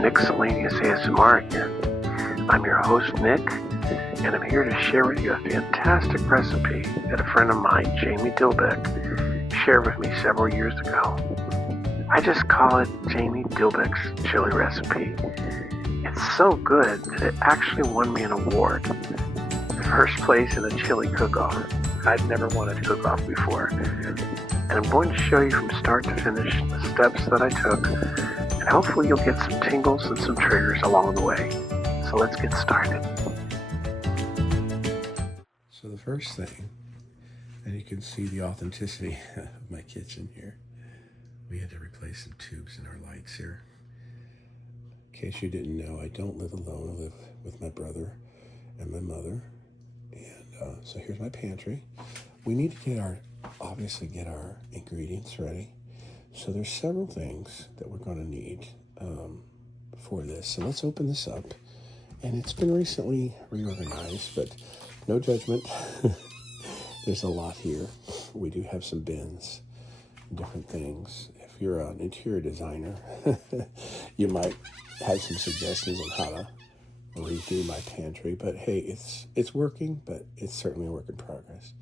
Nicks-ellaneous ASMR again. I'm your host, Nick, and I'm here to share with you a fantastic recipe that a friend of mine, Jamie Dilbeck, shared with me several years ago. I just call it Jamie Dilbeck's chili recipe. It's so good that it actually won me an award. First place in a chili cook-off. I'd never won a cook-off before. And I'm going to show you from start to finish the steps that I took, and hopefully you'll get some tingles and some triggers along the way. So let's get started. So the first thing, and you can see the authenticity of my kitchen here, we had to replace some tubes in our lights here. In case you didn't know, I don't live alone. I live with my brother and my mother. And so here's my pantry. We need to obviously get our ingredients ready. So there's several things that we're going to need for this. So let's open this up. And it's been recently reorganized, but no judgment. There's a lot here. We do have some bins, different things. If you're an interior designer, you might have some suggestions on how to redo my pantry, but hey, it's working, but it's certainly a work in progress.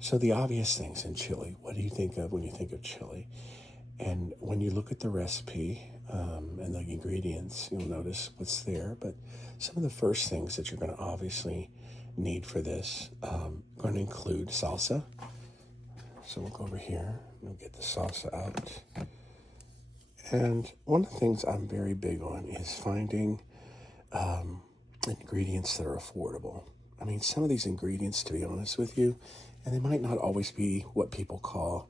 So the obvious things in chili, what do you think of when you think of chili? And when you look at the recipe and the ingredients, you'll notice what's there. But some of the first things that you're going to obviously need for this going to include salsa. So we'll go over here and we'll get the salsa out. And one of the things I'm very big on is finding ingredients that are affordable. I mean, some of these ingredients, to be honest with you, and they might not always be what people call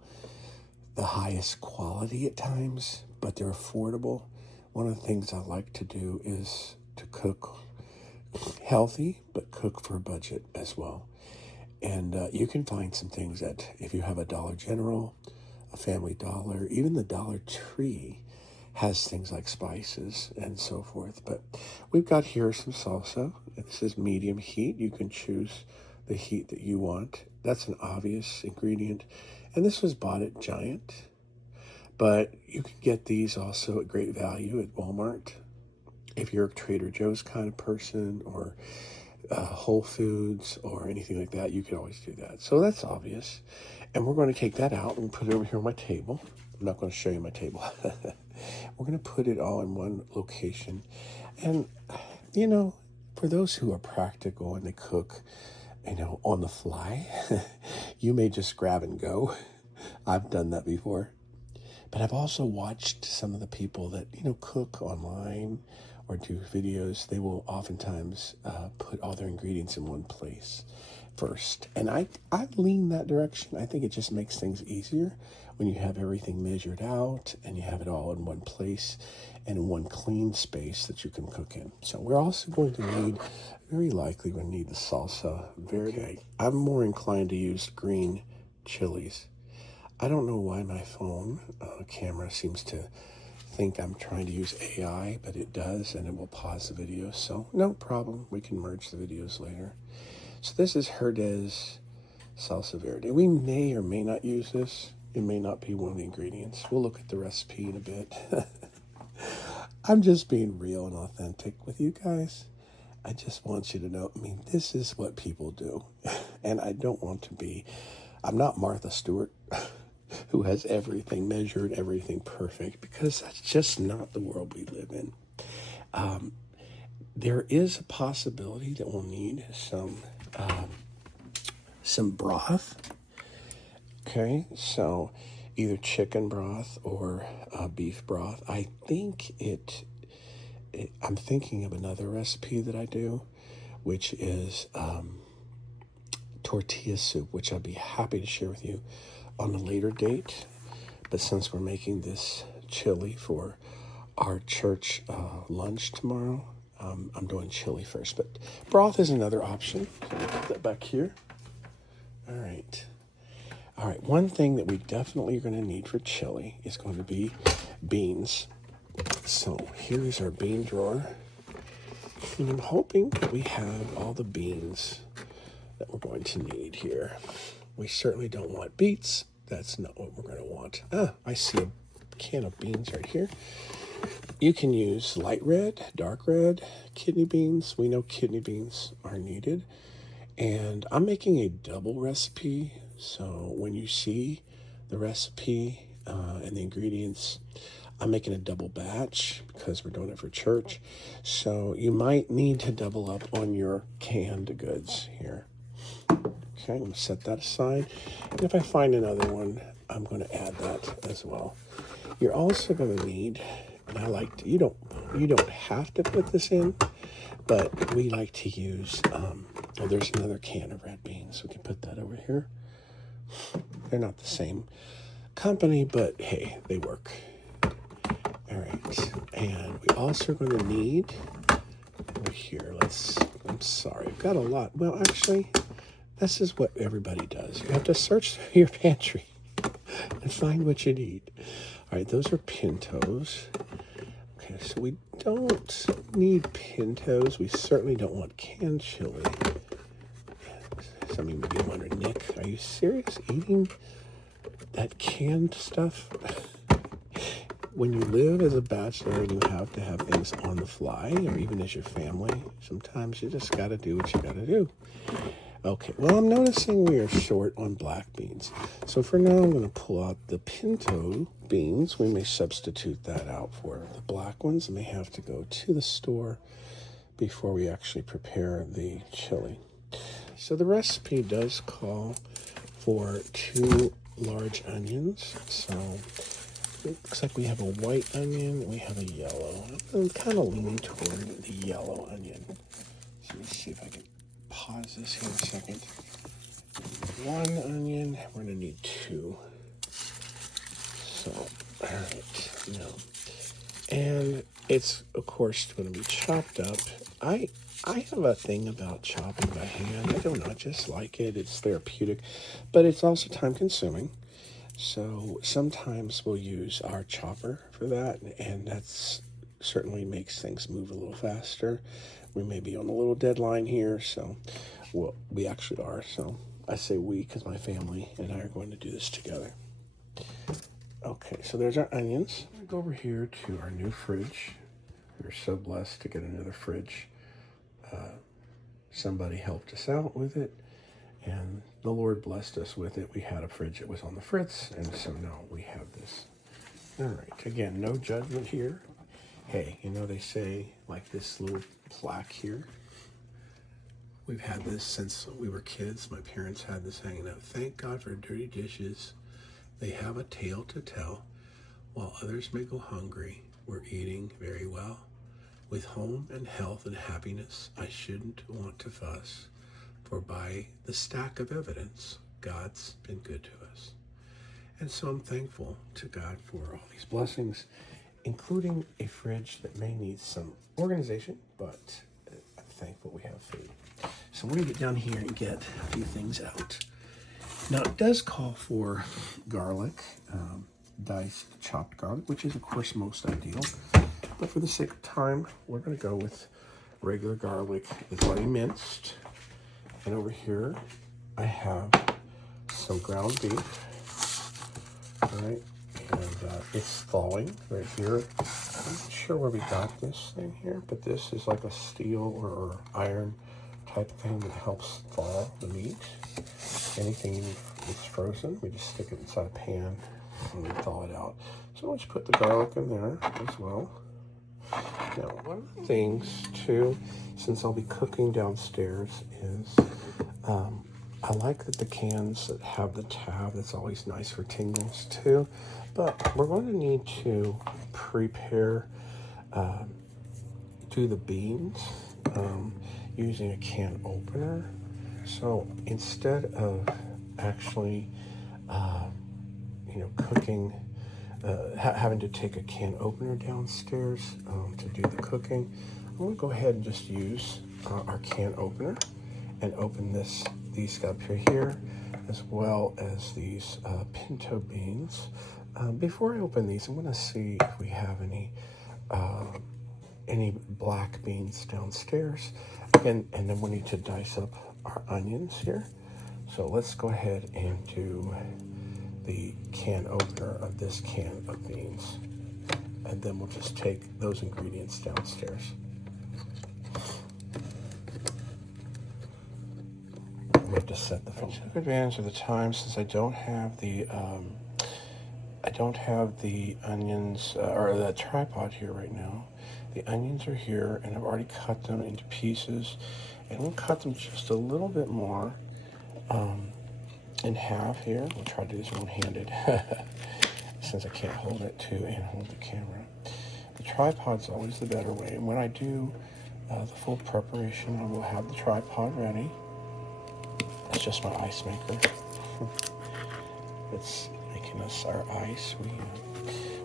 the highest quality at times, but they're affordable. One of the things I like to do is to cook healthy, but cook for a budget as well. And you can find some things that if you have a Dollar General, a Family Dollar, even the Dollar Tree has things like spices and so forth. But we've got here some salsa. This is medium heat. You can choose the heat that you want. That's an obvious ingredient. And this was bought at Giant. But you can get these also at great value at Walmart. If you're a Trader Joe's kind of person, or Whole Foods or anything like that, you can always do that. So that's obvious. And we're going to take that out and put it over here on my table. I'm not going to show you my table. We're going to put it all in one location. And, you know, for those who are practical and they cook, you know, on the fly, you may just grab and go. I've done that before. But I've also watched some of the people that, you know, cook online or do videos. They will oftentimes put all their ingredients in one place first. And I lean that direction. I think it just makes things easier when you have everything measured out and you have it all in one place and in one clean space that you can cook in. So we're also going to need, very likely we're going to need the salsa verde. Okay. I'm more inclined to use green chilies. I don't know why my phone camera seems to think I'm trying to use AI, but it does, and it will pause the video. So no problem. We can merge the videos later. So this is Herdez salsa verde. We may or may not use this. It may not be one of the ingredients. We'll look at the recipe in a bit. I'm just being real and authentic with you guys. I just want you to know, I mean, this is what people do. And I don't want to be, I'm not Martha Stewart, who has everything measured, everything perfect, because that's just not the world we live in. There is a possibility that we'll need some broth. Okay, so either chicken broth or beef broth. I think I'm thinking of another recipe that I do, which is tortilla soup, which I'd be happy to share with you on a later date. But since we're making this chili for our church lunch tomorrow, I'm doing chili first. But broth is another option. So we'll put that back here. All right. One thing that we definitely are going to need for chili is going to be beans. So here is our bean drawer. And I'm hoping that we have all the beans that we're going to need here. We certainly don't want beets. That's not what we're going to want. I see a can of beans right here. You can use light red, dark red, kidney beans. We know kidney beans are needed. And I'm making a double recipe. So when you see the recipe and the ingredients, I'm making a double batch because we're doing it for church. So you might need to double up on your canned goods here. Okay, I'm going to set that aside. And if I find another one, I'm going to add that as well. You're also going to need, and I like to, you don't have to put this in, but we like to use, there's another can of red beans. We can put that over here. They're not the same company, but hey, they work. All right, and we also are going to need, over here, I'm sorry, I've got a lot. Well, actually, this is what everybody does. You have to search through your pantry and find what you need. All right, those are pintos. Okay, so we don't need pintos. We certainly don't want canned chili. Some of you may be wondering, Nick, are you serious eating that canned stuff? When you live as a bachelor and you have to have things on the fly, or even as your family, sometimes you just got to do what you got to do. Okay, well, I'm noticing we are short on black beans. So for now, I'm going to pull out the pinto beans. We may substitute that out for the black ones. I may have to go to the store before we actually prepare the chili. So the recipe does call for 2 large onions. So it looks like we have a white onion and we have a yellow. I'm kind of leaning toward the yellow onion. So let me see if I can pause this here a second. 1 onion, we're going to need 2. So, all right, and it's, of course, going to be chopped up. I have a thing about chopping by hand. I don't know, I just like it. It's therapeutic, but it's also time-consuming. So sometimes we'll use our chopper for that, and that's certainly makes things move a little faster. We may be on a little deadline here, so we actually are. So I say we because my family and I are going to do this together. Okay, so there's our onions. I'm going to go over here to our new fridge. We're so blessed to get another fridge. Somebody helped us out with it, and the Lord blessed us with it. We had a fridge that was on the fritz, and so now we have this. All right, again, no judgment here. Hey, they say, like this little plaque here, we've had this since we were kids. My parents had this hanging up. Thank God for dirty dishes. They have a tale to tell. While others may go hungry, we're eating very well. With home and health and happiness, I shouldn't want to fuss. For by the stack of evidence, God's been good to us. And so I'm thankful to God for all these blessings, including a fridge that may need some organization, but I'm thankful we have food. So we're going to get down here and get a few things out. Now, it does call for garlic, diced chopped garlic, which is, of course, most ideal. But for the sake of time, we're going to go with regular garlic that's already minced. And over here, I have some ground beef. All right, and it's thawing right here. I'm not sure where we got this thing here, but this is like a steel or iron type of thing that helps thaw the meat. Anything that's frozen, we just stick it inside a pan and we thaw it out. So let's put the garlic in there as well. Now, one of the things too, since I'll be cooking downstairs, is I like that the cans that have the tab, that's always nice for tingles too. But we're going to need to prepare, do the beans using a can opener. So instead of actually, cooking, having to take a can opener downstairs to do the cooking, I'm going to go ahead and just use our can opener and open these up here, as well as these pinto beans. Before I open these, I'm going to see if we have any black beans downstairs, and then we need to dice up our onions here. So let's go ahead and do the can opener of this can of beans. and then we'll just take those ingredients downstairs. We have to set the phone. I took advantage of the time since I don't have the onions or the tripod here right now. The onions are here, and I've already cut them into pieces, and we'll cut them just a little bit more in half here. We'll try to do this one-handed since I can't hold it too and hold the camera. The tripod's always the better way, and when I do the full preparation, I will have the tripod ready. It's just my ice maker. It's making us our ice.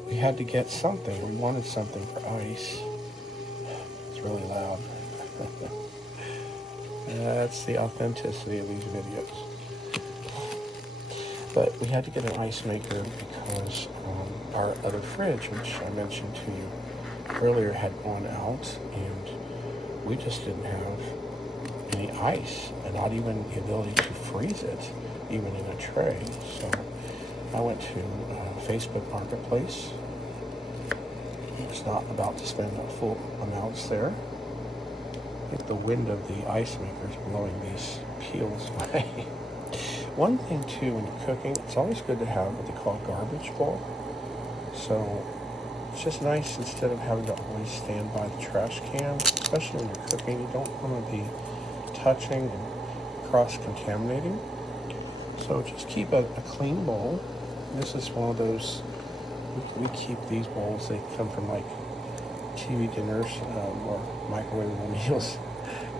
We had to get something. We wanted something for ice. It's really loud. That's the authenticity of these videos. But we had to get an ice maker because our other fridge, which I mentioned to you earlier, had gone out, and we just didn't have any ice, and not even the ability to freeze it, even in a tray. So I went to Facebook Marketplace. I was not about to spend full amounts there. I think the wind of the ice maker is blowing these peels away. One thing too, when you're cooking, it's always good to have what they call a garbage bowl. So it's just nice, instead of having to always stand by the trash can, especially when you're cooking. You don't want to be touching and cross-contaminating. So just keep a clean bowl. This is one of those, we keep these bowls, they come from like TV dinners or microwavable meals.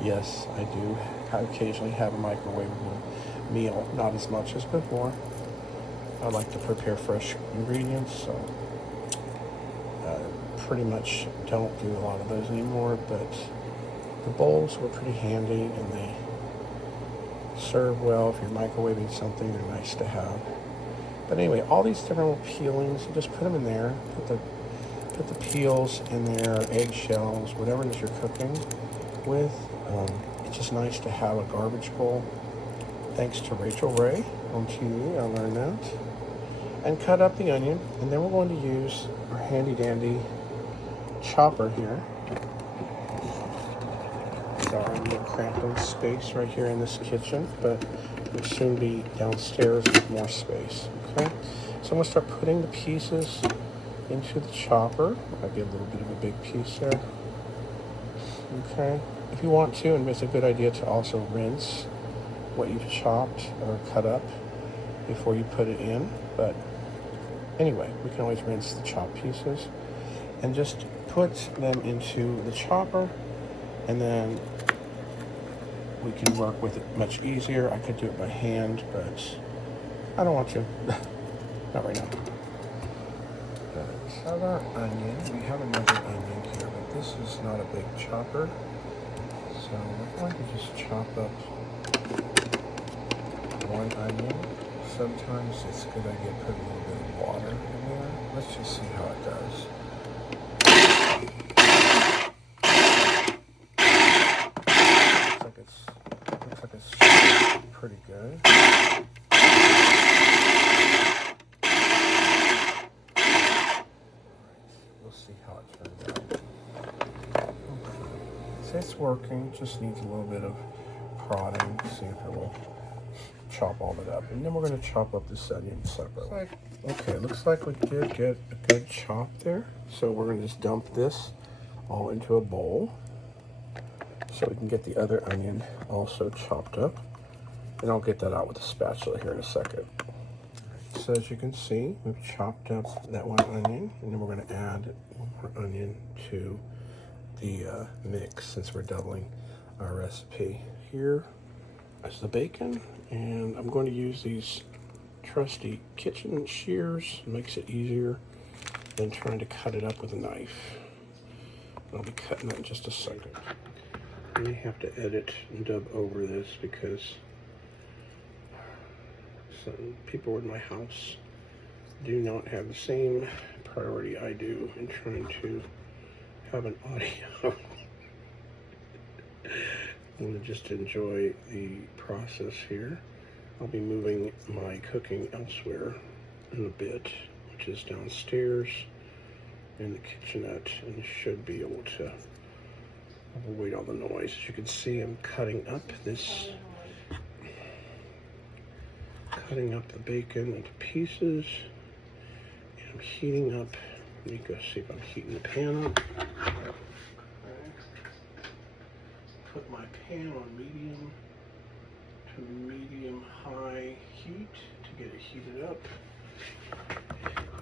Yes, I do. I occasionally have a microwavable meal, not as much as before. I like to prepare fresh ingredients, so pretty much don't do a lot of those anymore, but the bowls were pretty handy, and they serve well. If you're microwaving something, they're nice to have. But anyway, all these different little peelings, you just put them in there, put the peels in there, eggshells, whatever it is you're cooking with. It's just nice to have a garbage bowl. Thanks to Rachel Ray on TV, I learned that. And cut up the onion, and then we're going to use our handy dandy chopper here. Sorry, I'm in cramped on space right here in this kitchen, but we'll soon be downstairs with more space. Okay, so I'm going to start putting the pieces into the chopper. Might be a little bit of a big piece there. Okay, if you want to, and it's a good idea to also rinse what you've chopped or cut up before you put it in. But anyway, we can always rinse the chopped pieces and just put them into the chopper, and then we can work with it much easier. I could do it by hand, but I don't want to. Not right now. Other onion. We have another onion here, but this is not a big chopper. So we're going to just chop up one onion. Sometimes it's a good idea to put a little bit of water in there. Let's just see how it does. Looks like it's pretty good. We'll see how it turns out. Okay. So it's working, just needs a little bit of prodding, see if it will chop all of it up. And then we're going to chop up this onion separately. Okay, looks like we did get a good chop there. So we're going to just dump this all into a bowl so we can get the other onion also chopped up. And I'll get that out with a spatula here in a second. So as you can see, we've chopped up that one onion, and then we're going to add one more onion to the mix since we're doubling our recipe. Here is the bacon, and I'm going to use these trusty kitchen shears. It makes it easier than trying to cut it up with a knife. I'll be cutting that in just a second. I may have to edit and dub over this because some people in my house do not have the same priority I do in trying to have an audio. I want to just enjoy the process here. I'll be moving my cooking elsewhere in a bit, which is downstairs. in the kitchenette and should be able to avoid all the noise. As you can see, I'm cutting up the bacon into pieces. And I'm heating up. Let me go see if I'm heating the pan up. Put my pan on medium to medium high heat to get it heated up.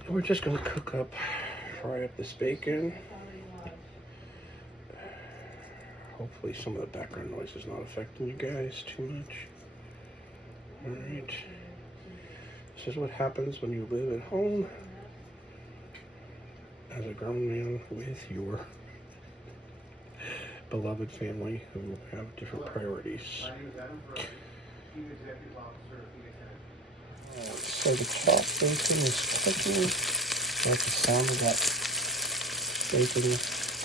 And we're just going to fry up this bacon. Hopefully some of the background noise is not affecting you guys too much. Alright. This is what happens when you live at home as a grown man with your beloved family who have different priorities. So the chopped bacon is cooking. I like the sound of that bacon.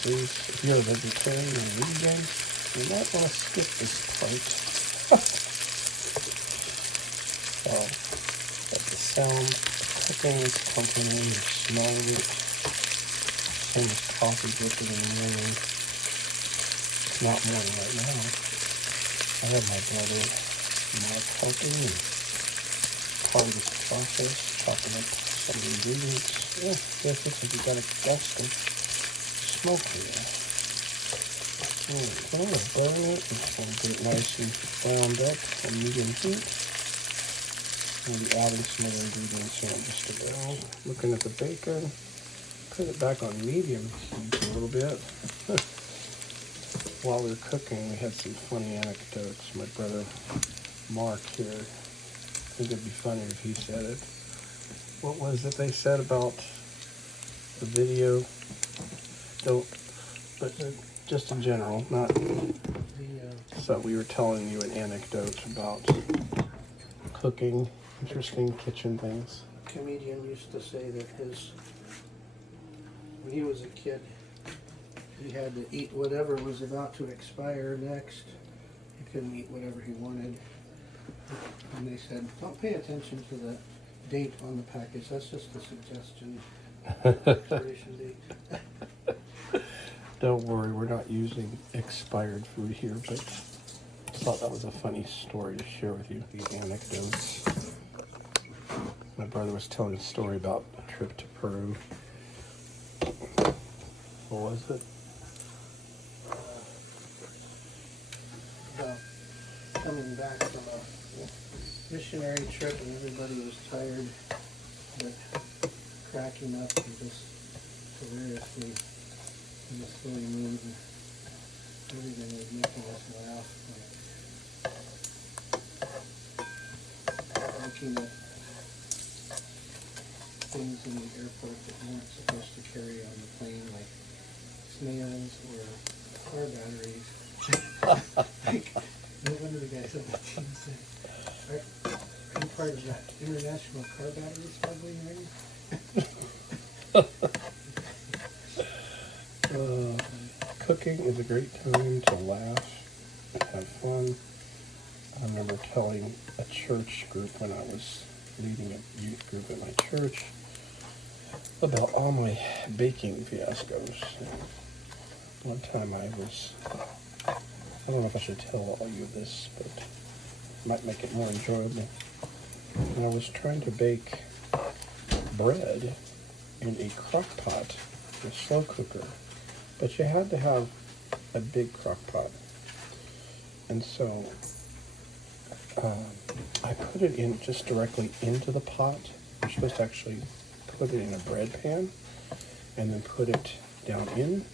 Please, if you're a vegetarian or vegan, you might want to skip this part. So, but the sound of cooking is coming in, you're smelling it. Same as coffee dripping in the morning. It's not morning right now. I have my brother Mark helping me. Part of this process, chopping up some of the ingredients. Yeah, yes, looks like you got a gas stove. Smoke here. Okay, I'll burn it. Just want to get it nice and browned up on medium heat. We'll be adding some other ingredients here in just a bit. Looking at the bacon, put it back on medium heat a little bit. While we were cooking, we had some funny anecdotes. My brother Mark here, I think it'd be funny if he said it. What was it they said about the video? But just in general, not so we were telling you an anecdote about cooking, interesting kitchen things. A comedian used to say that when he was a kid, he had to eat whatever was about to expire next. He couldn't eat whatever he wanted. And they said, don't pay attention to the date on the package, that's just a suggestion. Expiration date. Don't worry, we're not using expired food here, but I thought that was a funny story to share with you, these anecdotes. My brother was telling a story about a trip to Peru. What was it? About coming back from a missionary trip and everybody was tired, but cracking up and just hilariously in a silly mood, and everything was making us laugh. Like looking at things in the airport that you weren't supposed to carry on the plane, like snails or car batteries. Like, no wonder the guys on the team said, are you part of that international car battery smuggling ring? Cooking is a great time to laugh and have fun. I remember telling a church group when I was leading a youth group at my church about all my baking fiascos. One time I don't know if I should tell all you this, but it might make it more enjoyable. And I was trying to bake bread in a crock pot, a slow cooker, but you had to have a big crock pot. And so I put it in just directly into the pot. You're supposed to actually put it in a bread pan and then put it down in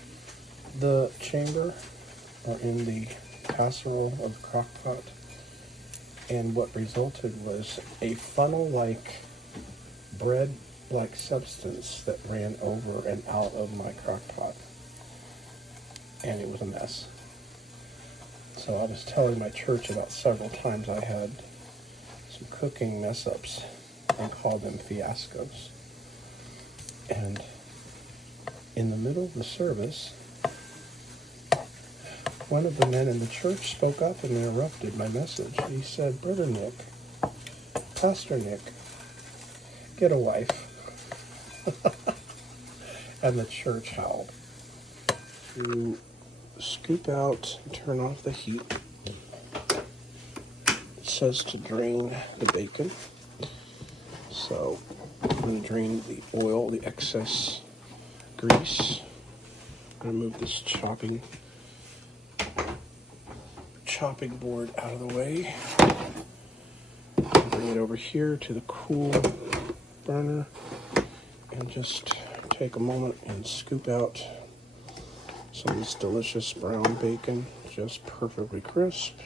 the chamber or in the casserole of the crock pot. And what resulted was a funnel-like bread-like substance that ran over and out of my crock pot. And it was a mess. So I was telling my church about several times I had some cooking mess-ups and called them fiascos. And in the middle of the service, one of the men in the church spoke up and interrupted my message. He said, "Brother Nick, Pastor Nick, get a wife." and the church help. You scoop out and turn off the heat. It says to drain the bacon. So I'm going to drain the oil, the excess grease. I'm going to move this chopping board out of the way. Bring it over here to the cool burner and just take a moment and scoop out some of this delicious brown bacon, just perfectly crisp.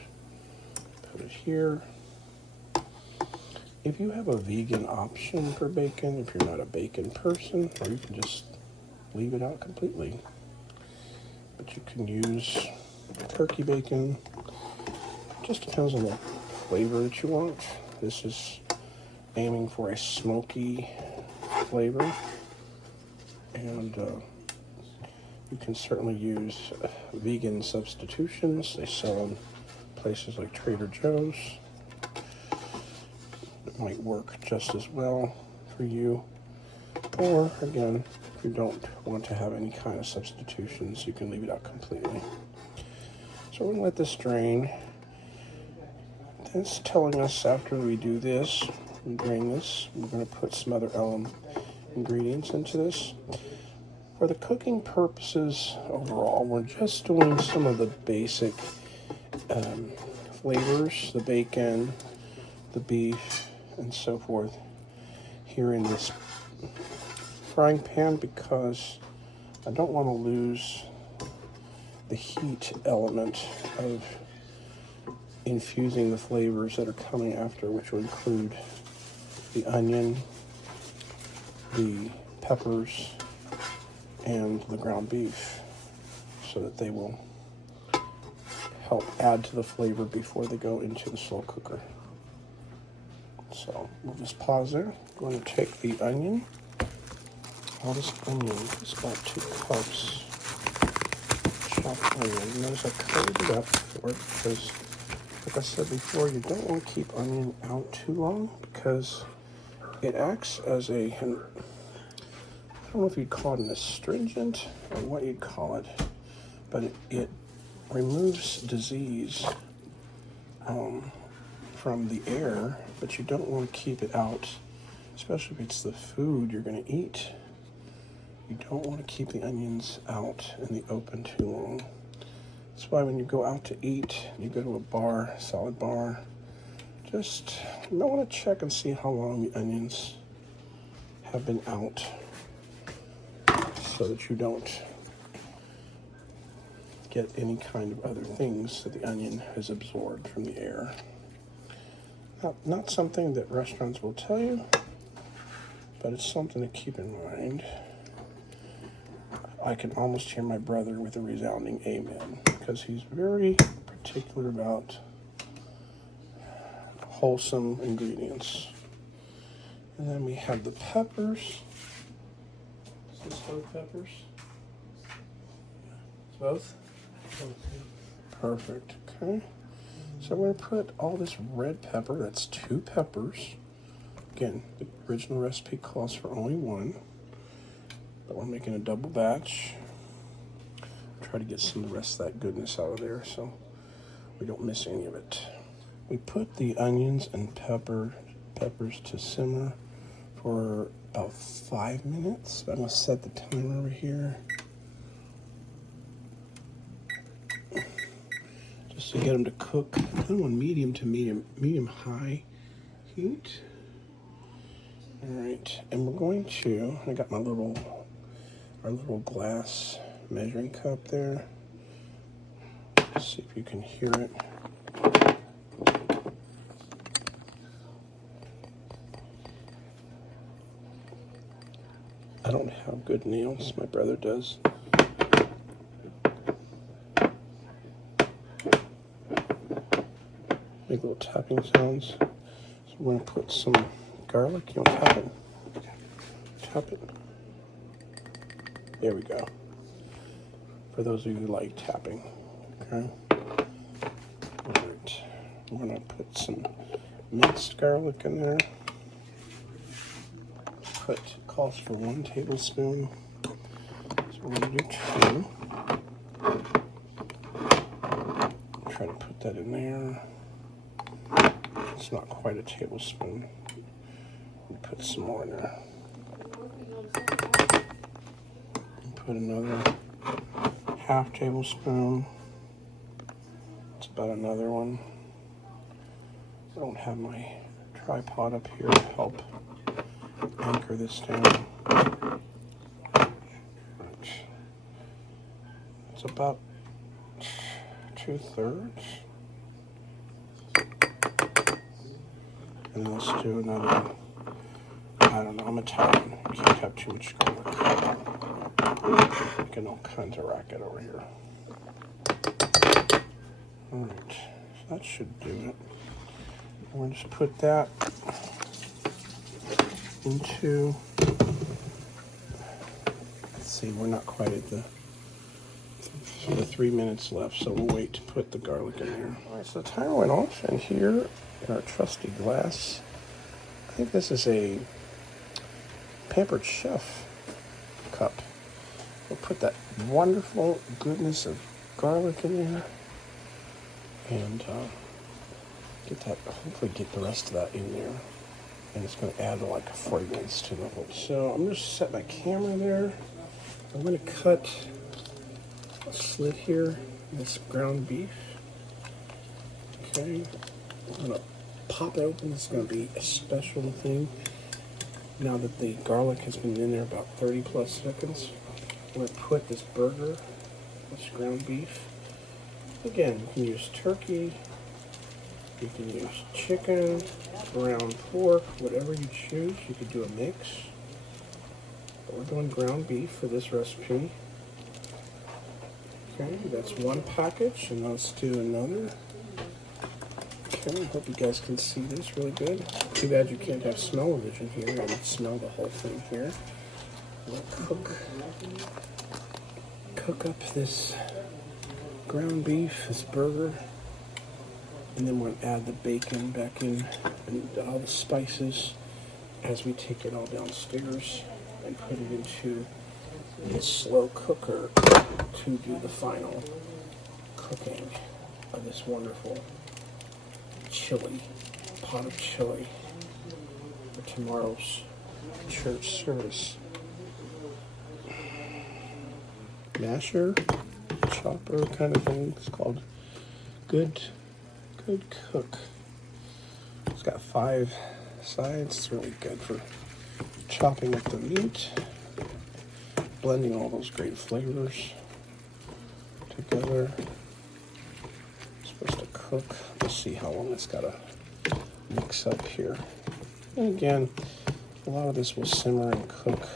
Put it here. If you have a vegan option for bacon, if you're not a bacon person, or you can just leave it out completely. But you can use turkey bacon. Just depends on the flavor that you want. This is aiming for a smoky flavor. And you can certainly use vegan substitutions. They sell in places like Trader Joe's. It might work just as well for you. Or, again, if you don't want to have any kind of substitutions, you can leave it out completely. So we're going to let this drain. It's telling us after we do this, we drain this, we're going to put some other ingredients into this. For the cooking purposes overall, we're just doing some of the basic flavors, the bacon, the beef, and so forth here in this frying pan because I don't want to lose the heat element of infusing the flavors that are coming after, which will include the onion, the peppers, and the ground beef, so that they will help add to the flavor before they go into the slow cooker. So we'll just pause there. I'm going to take the onion. All this onion is about 2 cups chopped onion. Notice I covered it up for it because, like I said before, you don't want to keep onion out too long because it acts as I don't know if you'd call it an astringent or what you'd call it, but it removes disease from the air, but you don't want to keep it out, especially if it's the food you're going to eat. You don't want to keep the onions out in the open too long. That's why when you go out to eat, you go to a bar, salad bar, just you might want to check and see how long the onions have been out so that you don't get any kind of other things that the onion has absorbed from the air. Not something that restaurants will tell you, but it's something to keep in mind. I can almost hear my brother with a resounding amen because he's very particular about wholesome ingredients. And then we have the peppers. Is this both peppers? It's both? Perfect. Okay. So we're going to put all this red pepper. That's 2 peppers. Again, the original recipe calls for only 1. But we're making a double batch. Try to get some of the rest of that goodness out of there so we don't miss any of it. We put the onions and peppers to simmer for about 5 minutes. I'm going to set the timer over here. Just to get them to cook kind of on medium to medium high heat. All right, and we're going to, I got our little glass measuring cup there. Let's see if you can hear it. I don't have good nails, my brother does. Make little tapping sounds. So we're going to put some garlic. You want to tap it? Tap it. There we go. For those of you who like tapping. Okay. All right. I'm going to put some minced garlic in there. Calls for 1 tablespoon. we're going to do 2. Try to put that in there. It's not quite a tablespoon. Put some more in there. Put another half tablespoon. It's about another one. I don't have my tripod up here to help anchor this down. It's about 2/3. And let's do another. I don't know, I'm Italian. I can't have too much garlic. Making all kinds of racket over here. Alright, so that should do it. We'll just put that into, let's see, we're not quite at the 3 minutes left, so we'll wait to put the garlic in there. Alright, so the timer went off, and here in our trusty glass, I think this is a Pampered Chef cup. We'll put that wonderful goodness of garlic in there, and get that, hopefully get the rest of that in there, and it's going to add like a fragrance to the whole. So I'm going to set my camera there. I'm going to cut a slit here in this ground beef. Okay, I'm going to pop it open. It's going to be a special thing. Now that the garlic has been in there about 30 plus seconds, I'm going to put this burger, this ground beef. Again, you can use turkey, you can use chicken, ground pork, whatever you choose. You could do a mix. But we're doing ground beef for this recipe. Okay, that's one package, and let's do another. Okay, I hope you guys can see this really good. Too bad you can't have smell-o-vision here. I would smell the whole thing here. We'll cook up this ground beef, this burger, and then we'll add the bacon back in and all the spices as we take it all downstairs and put it into the slow cooker to do the final cooking of this wonderful chili, pot of chili for tomorrow's church service. Masher, chopper kind of thing. It's called Good Cook. It's got 5 sides. It's really good for chopping up the meat, blending all those great flavors together. It's supposed to cook. Let's see how long it's got to mix up here. And again, a lot of this will simmer and cook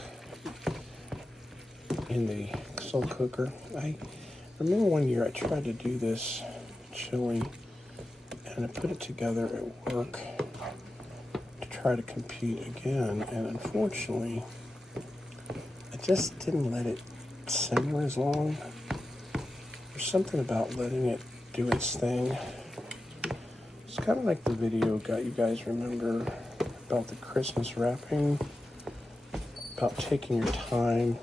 in the slow cooker. I remember one year I tried to do this chili, and I put it together at work to try to compete again, and unfortunately I just didn't let it simmer as long. There's something about letting it do its thing. It's kind of like the video you guys remember about the Christmas wrapping, about taking your time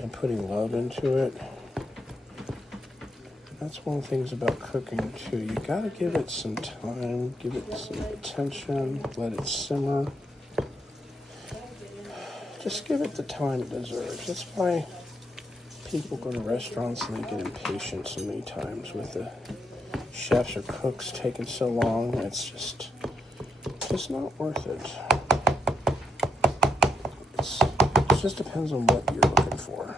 and putting love into it. That's one of the things about cooking too. You gotta give it some time, give it some attention, let it simmer. Just give it the time it deserves. That's why people go to restaurants and they get impatient so many times with the chefs or cooks taking so long. It's just not worth it. It just depends on what you're looking for.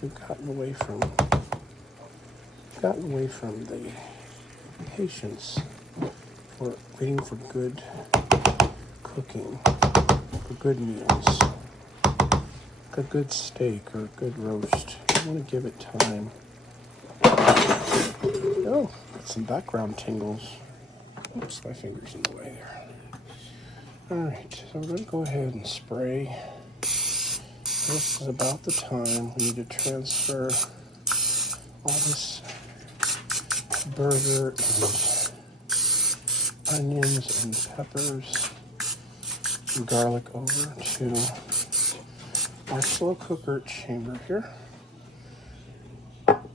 We've gotten away from the patience for waiting for good cooking, for good meals, a good steak or a good roast. You want to give it time. Oh, got some background tingles. Oops, my finger's in the way there. Alright, so we're going to go ahead and spray. This is about the time we need to transfer all this burger and onions and peppers and garlic over to our slow cooker chamber here.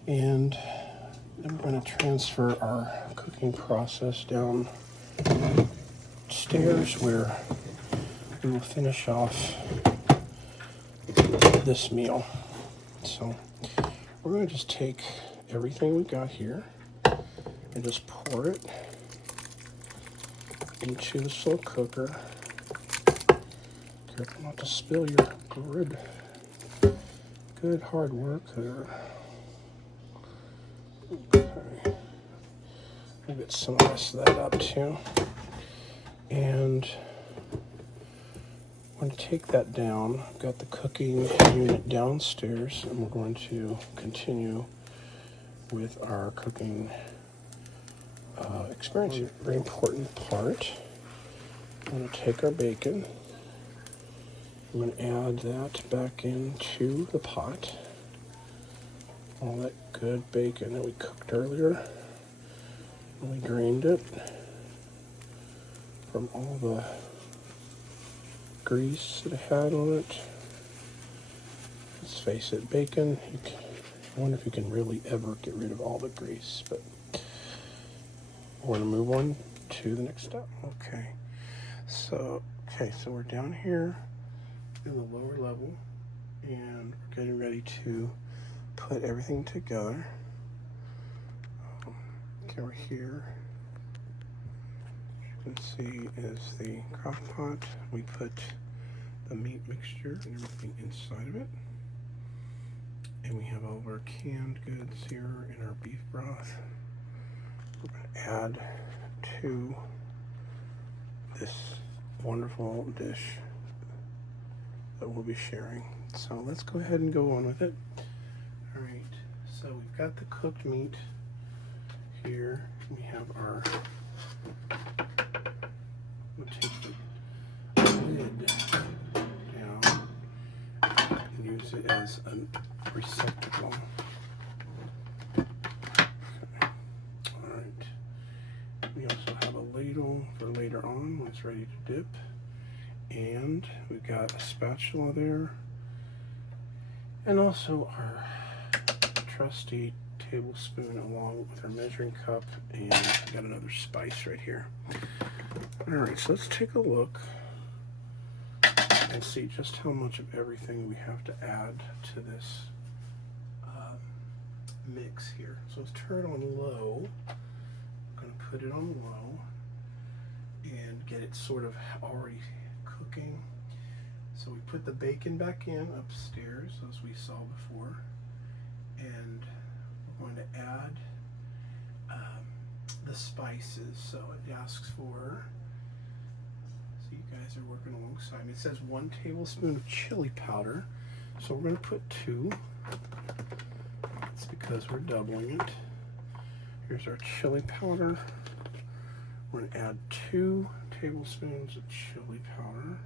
And then we're going to transfer our cooking process down stairs where we will finish off this meal. So we're going to just take everything we got here and just pour it into the slow cooker. Careful not to spill your good hard work there. Okay. We'll get some of the rest of that up too. And I'm going to take that down. I've got the cooking unit downstairs, and we're going to continue with our cooking experience here. Very important part. I'm going to take our bacon. I'm going to add that back into the pot. All that good bacon that we cooked earlier. And we drained it from all the grease that it had on it. Let's face it, bacon, I wonder if you can really ever get rid of all the grease, but we're going to move on to the next step. Okay, so we're down here in the lower level, and we're getting ready to put everything together. Okay, we're here. You can see is the crock pot. We put the meat mixture and everything inside of it. And we have all of our canned goods here in our beef broth. We're going to add to this wonderful dish that we'll be sharing. So let's go ahead and go on with it. All right, so we've got the cooked meat here. We have our, we'll take the lid down and use it as a receptacle. Okay. All right. We also have a ladle for later on when it's ready to dip. And we've got a spatula there. And also our trusty tablespoon along with our measuring cup, and we got another spice right here. All right, so let's take a look and see just how much of everything we have to add to this mix here. So let's turn it on low. I'm going to put it on low and get it sort of already cooking. So we put the bacon back in upstairs as we saw before, and we're going to add the spices. So it asks for, so you guys are working alongside me, it says 1 tablespoon of chili powder, so we're going to put 2. It's because we're doubling it. Here's our chili powder. We're going to add 2 tablespoons of chili powder.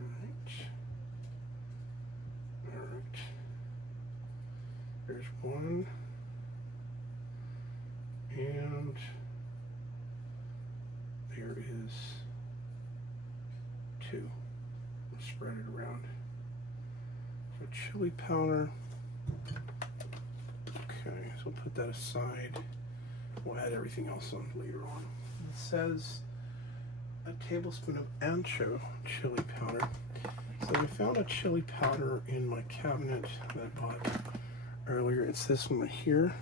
All right. There's 1. And there is 2. We'll spread it around. So chili powder. Okay, so we'll put that aside. We'll add everything else on later on. It says a tablespoon of ancho chili powder. So we found a chili powder in my cabinet that I bought earlier. It's this one here.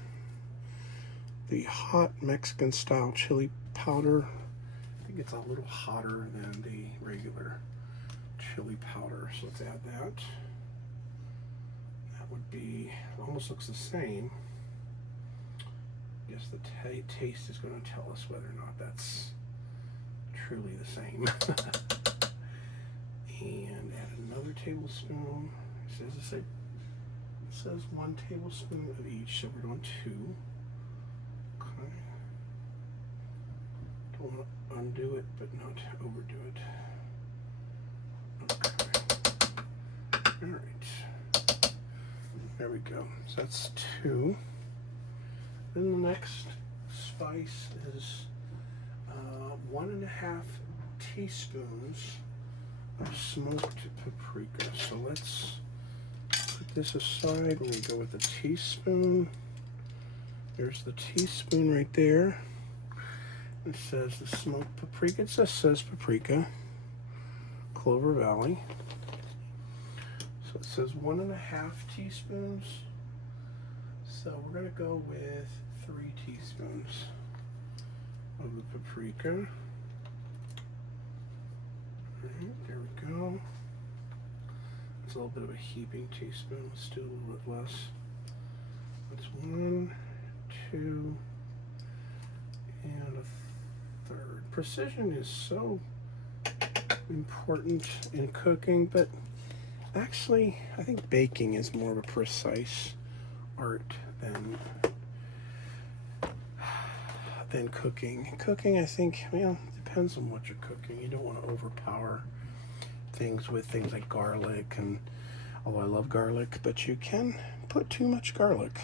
The hot Mexican style chili powder. I think it's a little hotter than the regular chili powder. So let's add that. That would be, it almost looks the same. I guess the taste is going to tell us whether or not that's truly the same. And add another tablespoon. It says 1 tablespoon of each, so we're doing 2. Okay. Don't want to undo it, but not overdo it. Okay. All right. There we go. So that's 2. Then the next spice is 1.5 teaspoons of smoked paprika. So let's put this aside. We're going to go with a teaspoon. There's the teaspoon right there. It says the smoked paprika. It just says paprika, Clover Valley. So it says 1.5 teaspoons. So we're going to go with 3 teaspoons of the paprika. Alright, there we go. It's a little bit of a heaping teaspoon. Let's do a little bit less. That's 1, 2, and a third. Precision is so important in cooking, but actually I think baking is more of a precise art than cooking. Cooking, I think, well, depends on what you're cooking. You don't want to overpower things with things like garlic, and although I love garlic, but you can put too much garlic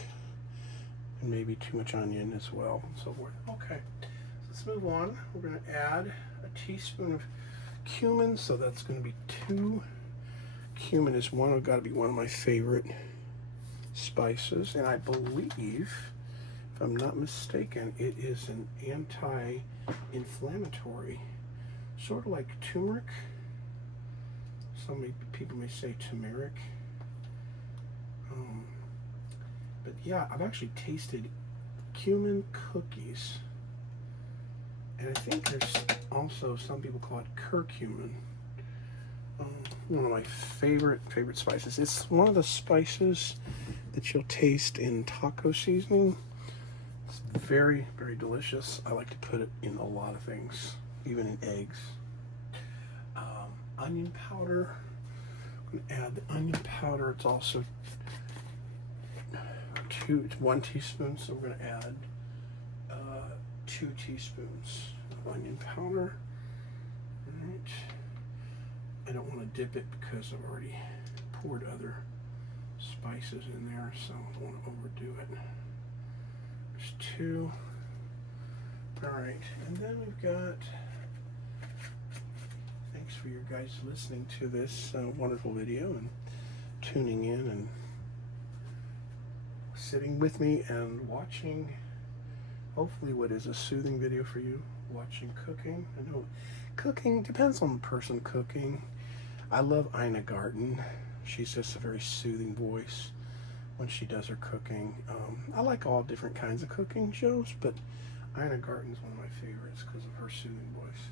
and maybe too much onion as well, and so forth. Okay, so let's move on. We're going to add a teaspoon of cumin, so that's going to be 2. Cumin is got to be one of my favorite spices, and I believe, if I'm not mistaken, it is an anti-inflammatory, sort of like turmeric. Some people may say turmeric. But yeah, I've actually tasted cumin cookies, and I think there's also, some people call it curcumin. One of my favorite spices. It's one of the spices that you'll taste in taco seasoning. It's very, very delicious. I like to put it in a lot of things, even in eggs. Onion powder. I'm going to add the onion powder. It's also 1 teaspoon, so we're going to add 2 teaspoons of onion powder. All right. I don't want to dip it because I've already poured other spices in there, so I don't want to overdo it. There's 2. All right, and then we've got, thanks for your guys listening to this wonderful video and tuning in and sitting with me and watching, hopefully, what is a soothing video for you, watching cooking. I know cooking depends on the person cooking. I love Ina Garten. She's just a very soothing voice when she does her cooking. I like all different kinds of cooking shows, but Ina Garten is one of my favorites because of her soothing voice.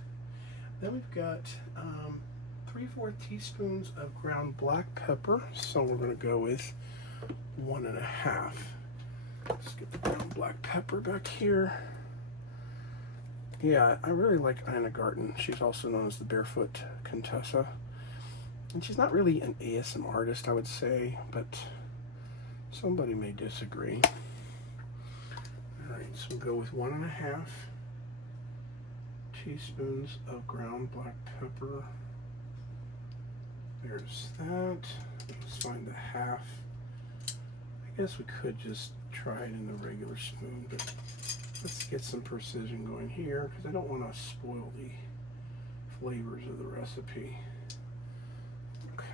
Then we've got 3/4 teaspoons of ground black pepper. So we're going to go with 1.5. Let's get the ground black pepper back here. Yeah, I really like Ina Garten. She's also known as the Barefoot Contessa. And she's not really an ASMR artist, I would say, but somebody may disagree. All right, so we'll go with 1.5 teaspoons of ground black pepper. There's that. Let's find the half. I guess we could just try it in the regular spoon, but let's get some precision going here because I don't want to spoil the flavors of the recipe.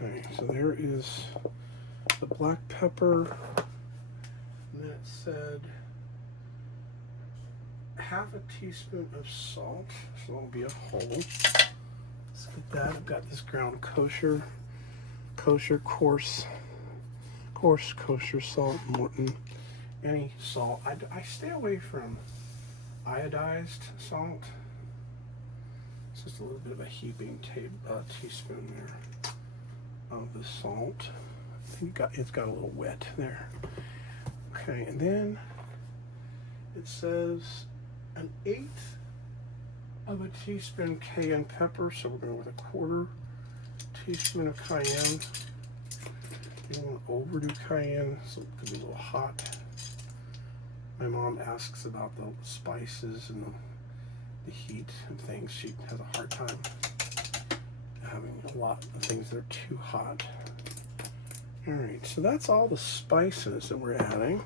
Okay, so there is the black pepper, and then it said 1/2 teaspoon of salt, so that'll be a whole. Let's get that. I've got this ground kosher coarse kosher salt, Morton. Any salt. I stay away from iodized salt. It's just a little bit of a heaping teaspoon there of the salt. I think it's got a little wet there. Okay, and then it says 1/8 of a teaspoon cayenne pepper, so we're going with 1/4 teaspoon of cayenne. You don't want to overdo cayenne, so it could be a little hot. My mom asks about the spices and the heat and things. She has a hard time having a lot of things that are too hot. All right, so that's all the spices that we're adding.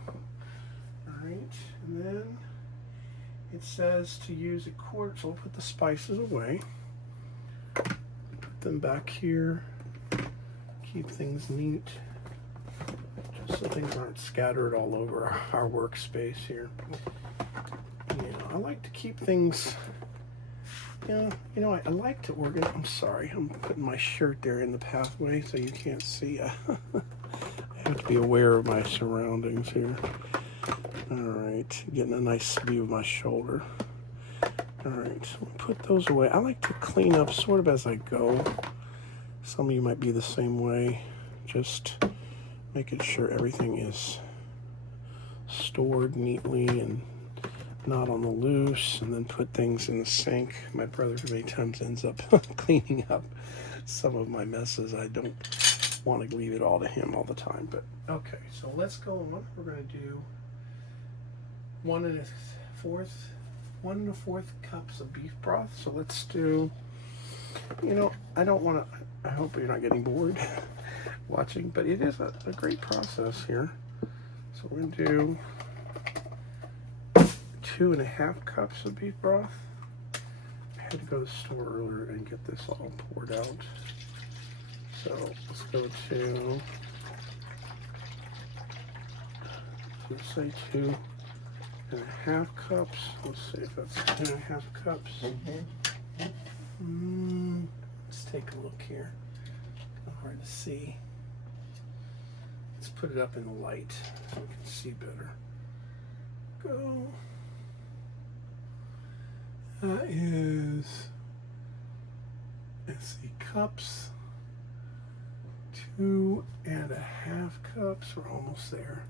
All right, and then it says to use 1/4, so we'll put the spices away. put them back here. Keep things neat, just so things aren't scattered all over our workspace here. I like to keep things, I like to organize. I'm sorry, I'm putting my shirt there in the pathway so you can't see. I have to be aware of my surroundings here. All right, getting a nice view of my shoulder. All right, so put those away. I like to clean up sort of as I go. Some of you might be the same way, just making sure everything is stored neatly and not on the loose, and then put things in the sink. My brother many times ends up cleaning up some of my messes. I don't want to leave it all to him all the time, but okay, so let's go on. We're going to do 1 1/4 cups of beef broth. So let's do, I don't want to, I hope you're not getting bored watching, but it is a great process here. So we're going to do 2.5 cups of beef broth. I had to go to the store earlier and get this all poured out. So let's go to, let's say 2.5 cups. Let's see if that's 2.5 cups. Let's take a look here. Hard to see. Let's put it up in the light so we can see better. Go. That is, let's see, cups. 2.5 cups. We're almost there.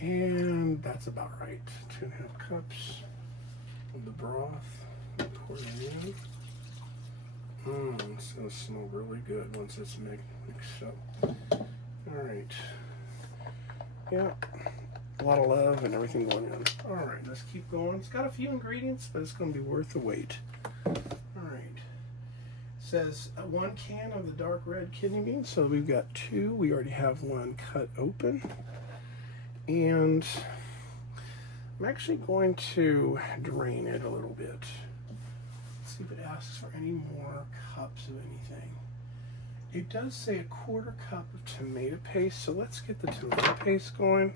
And that's about right. 2.5 cups of the broth. Pour it in. It's going to smell really good once it's mixed up. All right. Yeah. A lot of love and everything going on. All right, let's keep going. It's got a few ingredients, but it's going to be worth the wait. All right. It says 1 can of the dark red kidney beans. So we've got 2. We already have 1 cut open. And I'm actually going to drain it a little bit. Let's see if it asks for any more cups of anything. It does say 1/4 cup of tomato paste, so let's get the tomato paste going.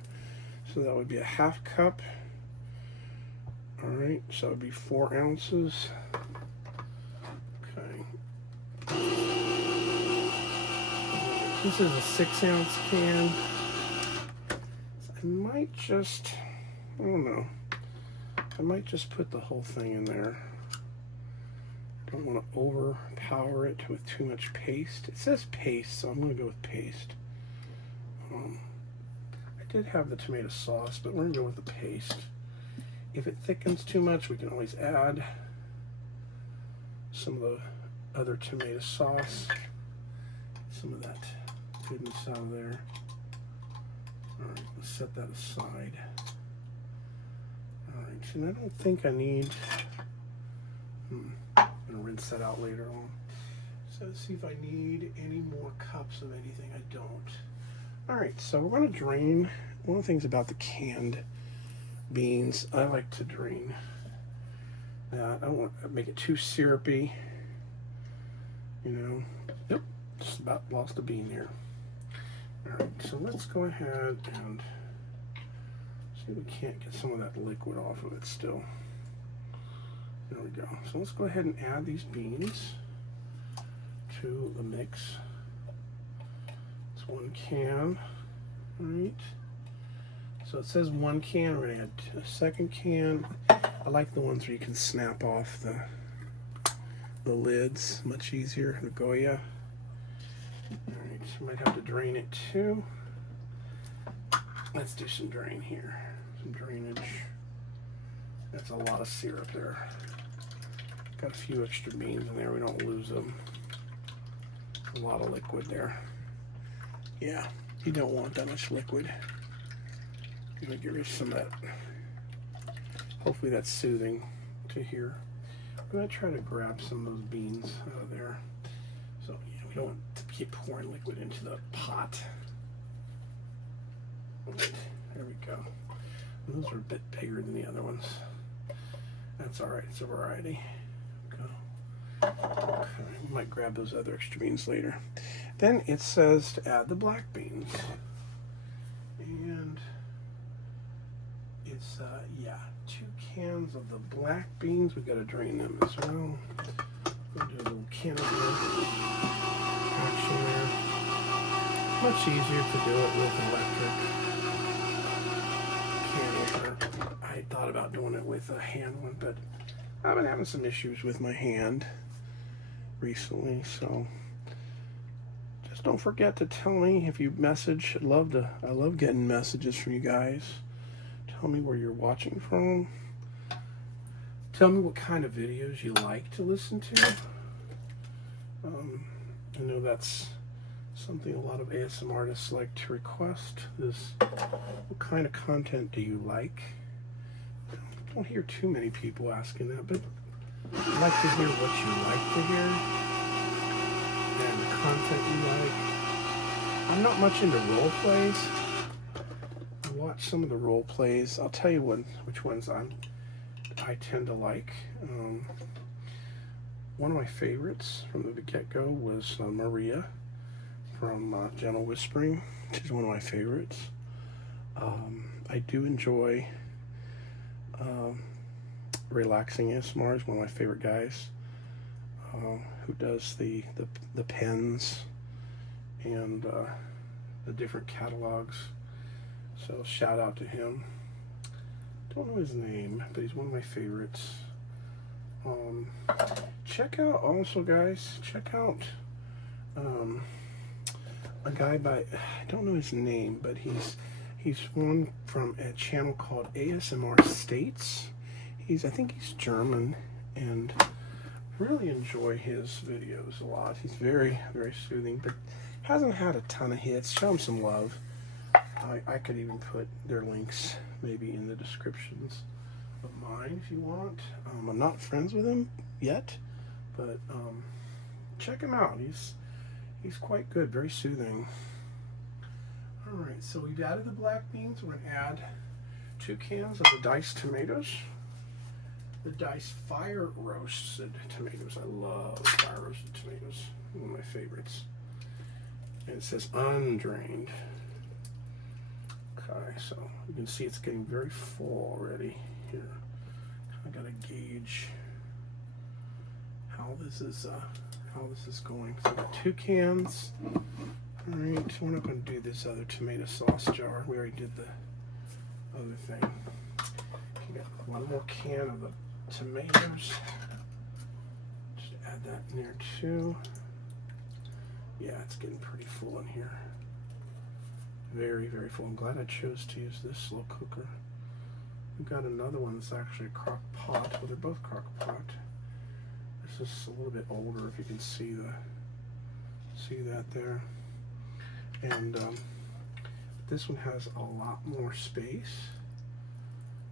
So that would be 1/2 cup. All right, so it would be 4 ounces. Okay. This is a 6-ounce can. I might just, I don't know. I might just put the whole thing in there. I don't want to overpower it with too much paste. It says paste, so I'm going to go with paste. I did have the tomato sauce, but we're going to go with the paste. If it thickens too much, we can always add some of the other tomato sauce. Some of that goodness out of there. All right, let's set that aside. All right, and I don't think I need, I'm gonna rinse that out later on. So let's see if I need any more cups of anything. I don't. All right, so we're gonna drain. One of the things about the canned beans, I like to drain that. I don't want to make it too syrupy, Yep, just about lost a bean here. All right, so let's go ahead and see if we can't get some of that liquid off of it still. There we go. So let's go ahead and add these beans to the mix. It's 1 can, all right? So it says 1 can, we're gonna add a 2nd can. I like the ones where you can snap off the lids, much easier to Goya. All right, so might have to drain it too. Let's do some drain here, some drainage. That's a lot of syrup there. Got a few extra beans in there, we don't lose them. A lot of liquid there. Yeah, you don't want that much liquid. I'm gonna get rid of some of that. Hopefully that's soothing to hear. I'm gonna try to grab some of those beans out of there. So yeah, we don't want to keep pouring liquid into the pot. There we go. Those are a bit bigger than the other ones. That's all right. It's a variety. Okay. Might grab those other extra beans later. Then it says to add the black beans, and it's 2 cans of the black beans. We got to drain them as well. We'll do a little can of action there. Much easier to do it with electric can opener. I thought about doing it with a hand one, but I've been having some issues with my hand recently, so just don't forget to tell me if you message. I love getting messages from you guys. Tell me where you're watching from. Tell me what kind of videos you like to listen to. I know that's something a lot of ASMR artists like to request, is what kind of content do you like? I don't hear too many people asking that, but I'd like to hear what you like to hear and the content you like. I'm not much into role plays. I watch some of the role plays. I'll tell you which ones I tend to like. One of my favorites from the get-go was Maria from Gentle Whispering. She's one of my favorites. I do enjoy Relaxing ASMR, is one of my favorite guys who does the pens and the different catalogs. So shout out to him. Don't know his name, but he's one of my favorites. Check out also, guys. Check out a guy by, I don't know his name, but he's one from a channel called ASMR States. I think he's German, and really enjoy his videos a lot. He's very, very soothing, but hasn't had a ton of hits. Show him some love. I could even put their links maybe in the descriptions of mine if you want. I'm not friends with him yet, but check him out. He's quite good, very soothing. All right, so we've added the black beans. We're gonna add 2 cans of the diced tomatoes. The diced fire roasted tomatoes. I love fire roasted tomatoes. One of my favorites. And it says undrained. Okay, so you can see it's getting very full already here. I gotta gauge how this is going. So I've got 2 cans. All right, we're not going to do this other tomato sauce jar. We already did the other thing. You got 1 more can of the tomatoes. Just add that in there too. Yeah, it's getting pretty full in here. Very, very full. I'm glad I chose to use this slow cooker. We've got another one that's actually a crock pot. Well, they're both crock pot. This is a little bit older, if you can see that there. And this one has a lot more space.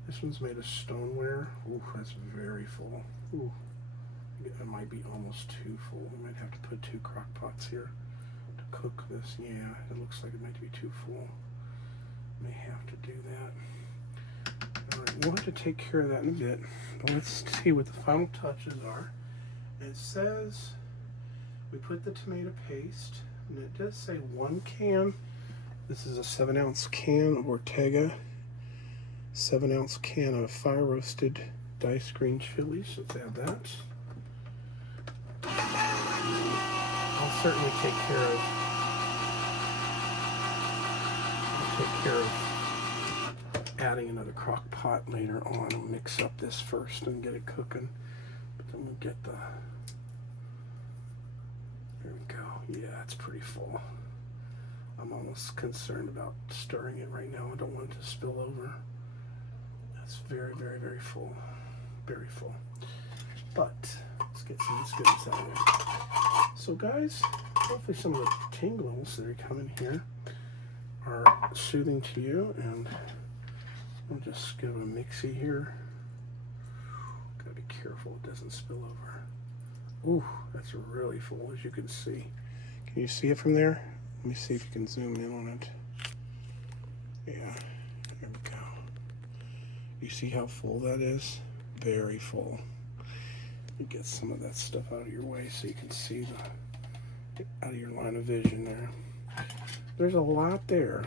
This one's made of stoneware. Ooh, that's very full. Ooh, it might be almost too full. We might have to put 2 crock pots here to cook this. Yeah, it looks like it might be too full. May have to do that. All right, we'll have to take care of that in a bit. But let's see what the final touches are. It says we put the tomato paste, and it does say 1 can. This is a 7-ounce can of Ortega, 7-ounce can of fire roasted diced green chilies. Let's add that. I'll certainly take care of adding another crock pot later on. I'll mix up this first and get it cooking. But then we'll get the, there we go. Yeah, it's pretty full. I'm almost concerned about stirring it right now. I don't want it to spill over. That's very, very, very full. Very full. But let's get some goodness out of there. So guys, hopefully some of the tingles that are coming here are soothing to you, and we'll just give it a mixy here. Gotta be careful it doesn't spill over. Ooh, that's really full, as you can see. Can you see it from there? Let me see if you can zoom in on it. Yeah, there we go. You see how full that is? very full. You get some of that stuff out of your way so you can see out of your line of vision there. There's a lot there,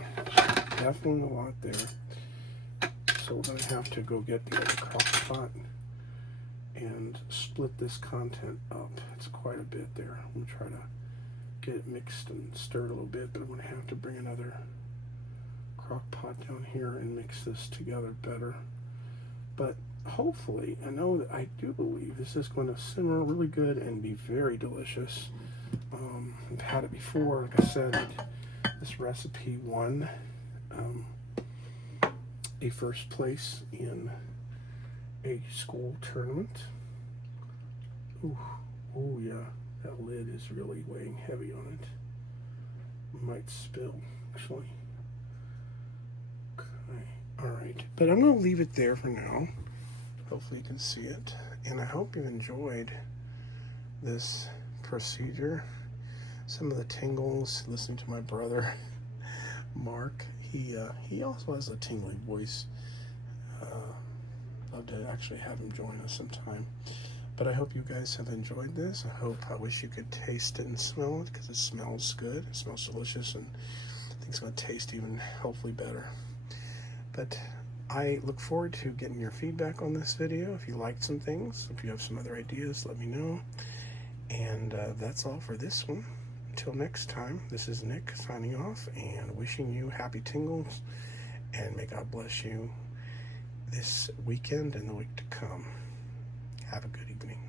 definitely a lot there. So we're going to have to go get the other crock pot and split this content up. It's quite a bit there. I'm going to try to get it mixed and stirred a little bit, but I'm going to have to bring another crock pot down here and mix this together better. But hopefully, I know that I do believe this is going to simmer really good and be very delicious. I've had it before. Like I said, this recipe won a first place in a school tournament. Ooh, oh yeah, that lid is really weighing heavy on it. Might spill, actually. Okay, all right. But I'm going to leave it there for now. Hopefully you can see it. And I hope you enjoyed this procedure. Some of the tingles, listening to my brother, Mark. He also has a tingly voice. Love to actually have him join us sometime. But I hope you guys have enjoyed this. I wish you could taste it and smell it, because it smells good. It smells delicious, and I think it's going to taste even hopefully better. But I look forward to getting your feedback on this video. If you liked some things, if you have some other ideas, let me know. And that's all for this one. Until next time, this is Nick signing off and wishing you happy tingles, and may God bless you this weekend and the week to come. Have a good evening.